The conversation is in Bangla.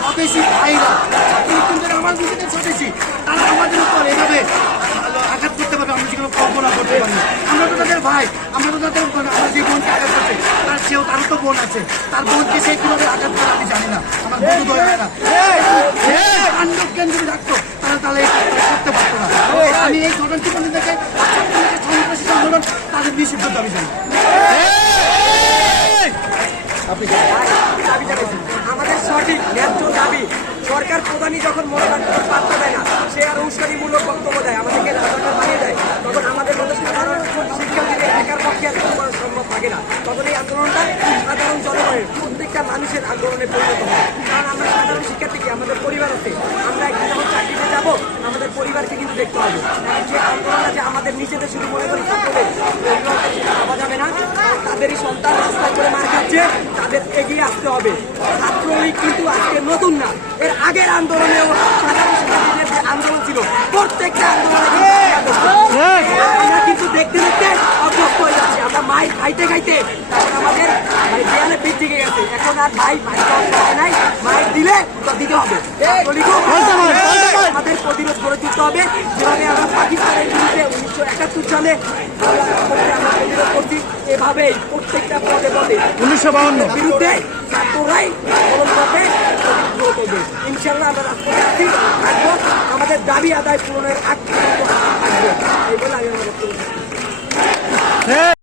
স্বদেশী ভাইরা কিন্তু আমার নিজেদের স্বদেশী তারা আমাদের উপর এভাবে আঘাত করতে পারবে আমরা যেগুলো কল্পনা করতে পারি। আমরা তো তাদের ভাই, আমরা তো তাদের আমরা যে বোনকে আঘাত করছে তারও তো বোন আছে, তার বোনকে সে কীভাবে আঘাত করে আমি জানি না, আমার বন্ধু ধরে না পাণ্ডব জ্ঞান যদি থাকতো তাহলে করতে পারতো না। আমি এই ঘটনাটি বলে দেখে সন্ত্রাসী সংগঠন তাদের নিষিদ্ধ দাবি জানি। আমাদের সঠিক ন্যায্য দাবি সরকার প্রধানই যখন মনোনয়ন পাত্র দেয় না, সে আর উস্কানিমূলক বক্তব্য দেয়, আমাদেরকে রাজাকার বানিয়ে দেয়, তখন আমাদের মতো সাধারণ শিক্ষার্থীদের একার পক্ষে আর করা সম্ভব থাকে না। তখন এই আন্দোলনটা সাধারণ জনগণের প্রত্যেকটা মানুষের আন্দোলনে পরিণত হয়। কারণ আমরা সাধারণ শিক্ষার্থীকে আমাদের পরিবার আছে, আমরা একদিন যখন চাকরিতে যাবো আমাদের পরিবারকে কিন্তু দেখতে হবে। যে আন্দোলনটা যে আমাদের নিজেদের শুধু মনে করি ছাত্রদের ভাবা যাবে না, তাদেরই সন্তান রাস্তায় করে মার খাচ্ছে, তাদের এগিয়ে আসতে হবে। ছাত্রলীগ কিন্তু আজকে নতুন না, এর আগের আন্দোলনেও সাধারণ শিক্ষার্থীদের যে আন্দোলন ছিল প্রত্যেকটা আন্দোলনে আমরা কিন্তু দেখতে দেখতে অভ্যস্ত হয়ে যাচ্ছি। আমরা মাই খাইতে খাইতে তখন আমাদের দেয়ালে পিঠ থেকে গেছে, এখন আর ভাই নাই, মায়ের দিলে তো দিতে হবে। আমাদের প্রতিরোধ করে তুলতে হবে, যেভাবে আমরা পাকিস্তানের বিরুদ্ধে 1971 সালে আমরা প্রতিরোধ করছি, এভাবেই প্রত্যেকটা পদে পদে 1952 বিরুদ্ধে ছাত্ররাই আন্দোলন করবে, করবে। ইনশাল্লাহ আমরা রাজপথে আছি, থাকবো, আমাদের দাবি আদায় পূরণের আগ পর্যন্ত থাকবো। এই বলে আমি আমার বক্তব্য